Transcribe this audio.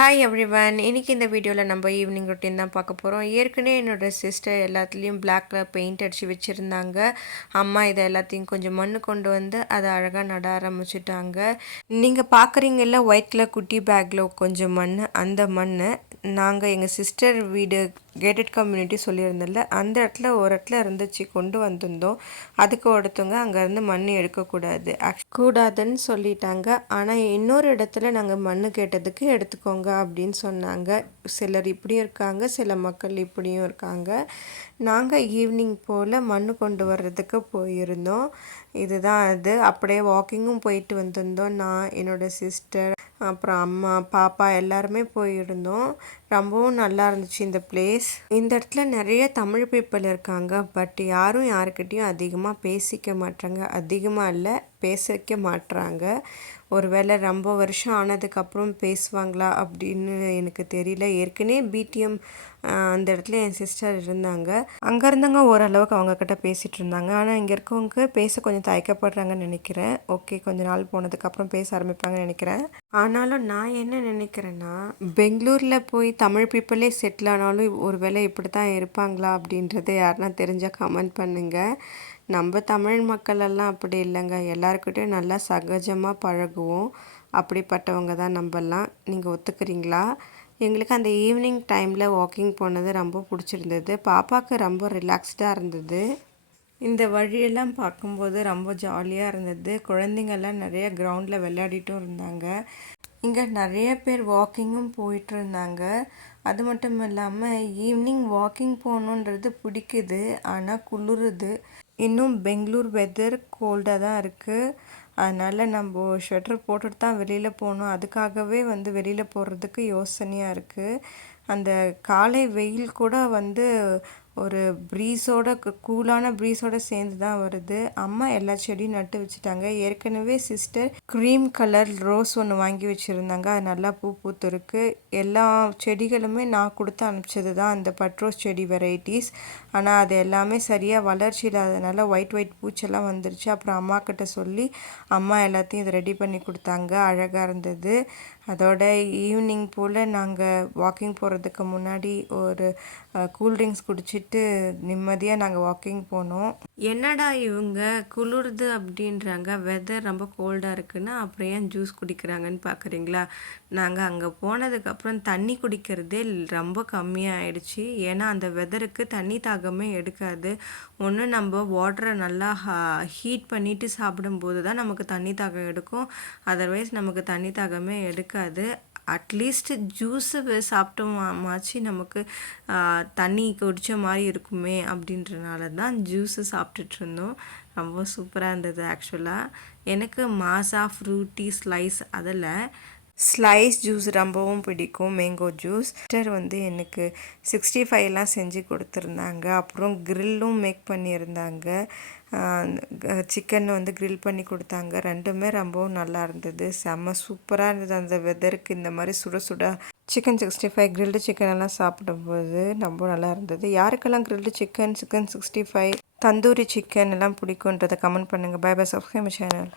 Hi everyone. இன்னைக்கு இந்த வீடியோவில் நம்ம ஈவினிங் ரொட்டீன் தான் பார்க்க போகிறோம். ஏற்கனவே என்னோடய சிஸ்டர் எல்லாத்துலேயும் பிளாக் கலர் பெயிண்ட் அடித்து வச்சுருந்தாங்க. அம்மா இதை எல்லாத்தையும் கொஞ்சம் மண் கொண்டு வந்து அதை அழகாக நட ஆரம்பிச்சிட்டாங்க. நீங்கள் பார்க்குறீங்கல்ல ஒயிட் கலர் குட்டி பேக்கில் கொஞ்சம் மண், அந்த மண் நாங்கள் எங்கள் சிஸ்டர் வீடு கேட்டட் கம்யூனிட்டி சொல்லியிருந்தோம்ல, அந்த இடத்துல ஒரு இடத்துல இருந்துச்சு, கொண்டு வந்திருந்தோம். அதுக்கு ஒருத்தவங்க அங்கேருந்து மண் எடுக்கக்கூடாது கூடாதுன்னு சொல்லிட்டாங்க. ஆனால் இன்னொரு இடத்துல நாங்கள் மண் கேட்டதுக்கு எடுத்துக்கோங்க அப்படின்னு சொன்னாங்க. சிலர் இப்படியும் இருக்காங்க, சில மக்கள் இப்படியும் இருக்காங்க. நாங்கள் ஈவினிங் போல் மண் கொண்டு வர்றதுக்கு போயிருந்தோம். இதுதான் அது. அப்படியே வாக்கிங்கும் போயிட்டு வந்திருந்தோம். நான், என்னோடய சிஸ்டர், அப்புறம் அம்மா, பாப்பா எல்லாருமே போயிருந்தோம். ரொம்பவும் நல்லா இருந்துச்சு இந்த பிளேஸ். இந்த இடத்துல நிறைய தமிழ் பீப்புள் இருக்காங்க. பட் யாரும் யாருக்கிட்டேயும் அதிகமாக பேசிக்க மாட்டாங்க. அதிகமாக இல்லை, பேசிக்க மாட்டுறாங்க. ஒருவேளை ரொம்ப வருஷம் ஆனதுக்கப்புறம் பேசுவாங்களா அப்படின்னு எனக்கு தெரியல. ஏற்கனவே பிடிஎம் அந்த இடத்துல என் சிஸ்டர் இருந்தாங்க. அங்கே இருந்தவங்க ஓரளவுக்கு அவங்கக்கிட்ட பேசிகிட்டு இருந்தாங்க. ஆனால் இங்கே இருக்கவங்க பேச கொஞ்சம் தயக்கப்படுறாங்கன்னு நினைக்கிறேன். ஓகே, கொஞ்ச நாள் போனதுக்கப்புறம் பேச ஆரம்பிப்பாங்கன்னு நினைக்கிறேன். ஆனாலும் நான் என்ன நினைக்கிறேன்னா, பெங்களூரில் போய் தமிழ் பீப்புளே செட்டில் ஆனாலும் ஒரு வேளை இப்படி தான் இருப்பாங்களா அப்படின்றத யாருன்னா தெரிஞ்சால் கமெண்ட் பண்ணுங்கள். நம்ம தமிழ் மக்களெல்லாம் அப்படி இல்லைங்க. எல்லாருக்கிட்டையும் நல்லா சகஜமாக பழகுவோம். அப்படிப்பட்டவங்க தான் நம்மலாம். நீங்கள் ஒத்துக்கிறீங்களா? எங்களுக்கு அந்த ஈவினிங் டைமில் வாக்கிங் போனது ரொம்ப பிடிச்சிருந்தது. பாப்பாவுக்கு ரொம்ப ரிலாக்ஸ்டாக இருந்தது. இந்த வழியெல்லாம் பார்க்கும்போது ரொம்ப ஜாலியாக இருந்தது. குழந்தைங்கள்லாம் நிறைய கிரவுண்டில் விளையாடிட்டும் இருந்தாங்க. இங்கே நிறைய பேர் வாக்கிங்கும் போயிட்டு இருந்தாங்க. அது மட்டும் இல்லாமல் ஈவினிங் வாக்கிங் போகணுன்றது பிடிக்குது, ஆனால் குளிருது. இன்னும் பெங்களூர் வெதர் கோல்டாக தான் இருக்குது. அதனால் நம்ம ஸ்வெட்டர் போட்டுட்டு தான் வெளியில் போகணும். அதுக்காகவே வெளியில் போகிறதுக்கு யோசனையாக இருக்குது. அந்த காலை வெயில் கூட ஒரு ப்ரீஸோட கூலான ப்ரீஸோடு சேர்ந்து தான் வருது. அம்மா எல்லா செடியும் நட்டு வச்சுட்டாங்க. ஏற்கனவே சிஸ்டர் க்ரீம் கலர் ரோஸ் ஒன்று வாங்கி வச்சுருந்தாங்க. அது நல்லா பூ பூத்துருக்கு. எல்லா செடிகளுமே நான் கொடுத்து அனுப்பிச்சது தான், அந்த பட்ரோஸ் செடி வெரைட்டிஸ். ஆனால் அது எல்லாமே சரியாக வளர்ச்சி இல்லாததுனால ஒயிட் பூச்செல்லாம் வந்துருச்சு. அப்புறம் அம்மா கிட்ட சொல்லி அம்மா எல்லாத்தையும் இதை ரெடி பண்ணி கொடுத்தாங்க. அழகாக இருந்தது. அதோட ஈவினிங் போல் நாங்கள் வாக்கிங் போகிறதுக்கு முன்னாடி ஒரு கூல்ட்ரிங்க்ஸ் குடிச்சிட்டு நிம்மதியாக நாங்கள் வாக்கிங் போனோம். என்னடா இவங்க குளிருது அப்படின்றாங்க, வெதர் ரொம்ப கோல்டாக இருக்குன்னா அப்புறம் ஏன் ஜூஸ் குடிக்கிறாங்கன்னு பார்க்குறீங்களா? நாங்கள் அங்கே போனதுக்கப்புறம் தண்ணி குடிக்கிறதே ரொம்ப கம்மியாகிடுச்சு. ஏன்னா அந்த வெதருக்கு தண்ணி தாகமே எடுக்காது. ஒன்று நம்ம வாட்டரை நல்லா ஹீட் பண்ணிவிட்டு சாப்பிடும்போது தான் நமக்கு தண்ணி தாகம் எடுக்கும். அதர்வைஸ் நமக்கு தண்ணி தாகமே எடுக்காது. அட்லீஸ்ட் ஜூஸு சாப்பிட்டோமாச்சு நமக்கு தண்ணி குடித்த மாதிரி இருக்குமே அப்படின்றனால தான் ஜூஸு சாப்பிட்டுட்ருந்தோம். ரொம்ப சூப்பராக இருந்தது. ஆக்சுவலாக எனக்கு மாஸா ஃப்ரூட்டி ஸ்லைஸ் அதில் ஸ்லைஸ் ஜூஸ் ரொம்பவும் பிடிக்கும். Mango juice. சிஸ்டர் எனக்கு 65 செஞ்சு கொடுத்துருந்தாங்க. அப்புறம் க்ரில்லும் மேக் பண்ணியிருந்தாங்க. சிக்கன் க்ரில் பண்ணி கொடுத்தாங்க. ரெண்டுமே ரொம்பவும் நல்லா இருந்தது. செம்ம சூப்பராக இருந்தது. அந்த வெதருக்கு இந்த மாதிரி சுட சுட சிக்கன் 65 கிரில்டு சிக்கன் எல்லாம் சாப்பிடும்போது ரொம்ப நல்லா இருந்தது. யாருக்கெல்லாம் கிரில்டு சிக்கன் 65 தந்தூரி சிக்கன் எல்லாம் பிடிக்குன்றதை கமெண்ட் பண்ணுங்கள். Bye bye. Subscribe channel.